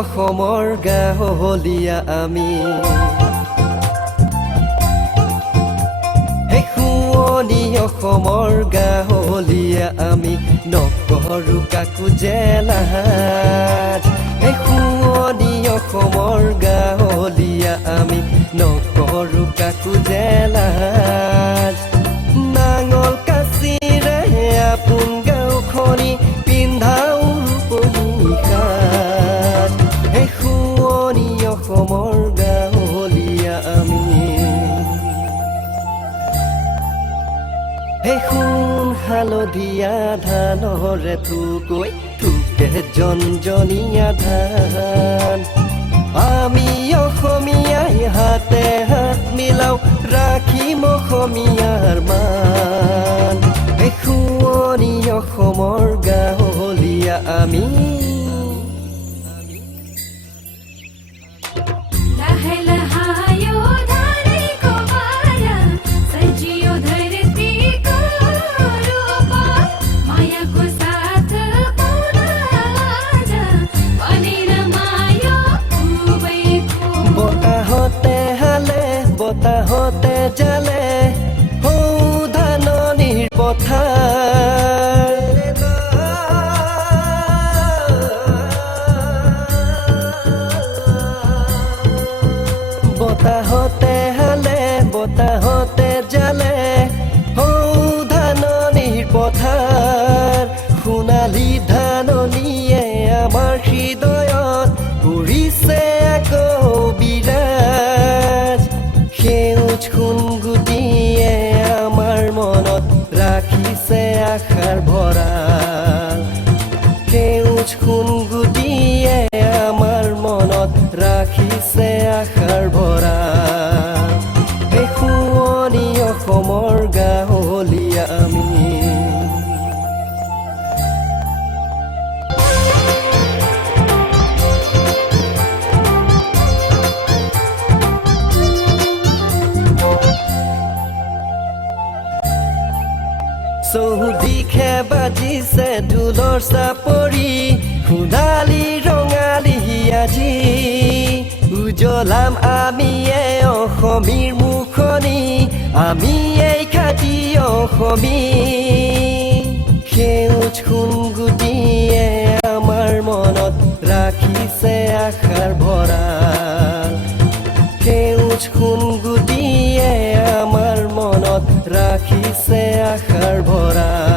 অসমৰ গাঁৱলীয়া আমি শুৱনি অসমৰ গাঁৱলীয়া আমি নকৰো কাকো জেলাজ শুৱনি অসমৰ গাঁৱলীয়া আমি নকৰো কাকো জেলাজ নাঙল কাচিৰে আপোন গাঁওখনি পিন্ধাও ৰূপহীসাজ শুৱনি অসমৰ গাঁৱলীয়া আমি সোণ হালধীয়া ধানৰে থুকৈ থুকে জনজনীয়া ধান আমি অসমীয়াই হাতে হাত মিলাও ৰাখিম অসমীয়াৰ মান শুৱনি অসমৰ গাঁৱলীয়া আমি বতাহতে জালে সৌ ধাননিৰ পথাৰ বতাহতে হালে বতাহতে জালে সৌ ধাননিৰ পথাৰ সোণালী ধাননিয়ে আমাৰ হৃদয়ত কৰিছে আকৌ বিৰাজ সেউজ সোণগুটিয়ে আমাৰ মনত ৰাখিছে আশাৰ ভঁৰাল সেউজ সোণগুটিয়ে আমাৰ মনত ৰাখিছে আশাৰ ভঁৰাল শুৱনি অসমৰ গাঁৱলীয়া আমি চৌদিশে বাজিছে ঢোলৰ চাপৰি সোণালী ৰঙালী আজি উজ্বলাম আমিয়ে অসমীৰ মুখনি আমি এই খাটি অসমী সেউজ সোণগুটিয়ে আমাৰ মনত ৰাখিছে আশাৰ ভঁৰাল সেউজ সোণগুটিয়ে আমাৰ মনত ৰাখিছে আশাৰ ভঁৰাল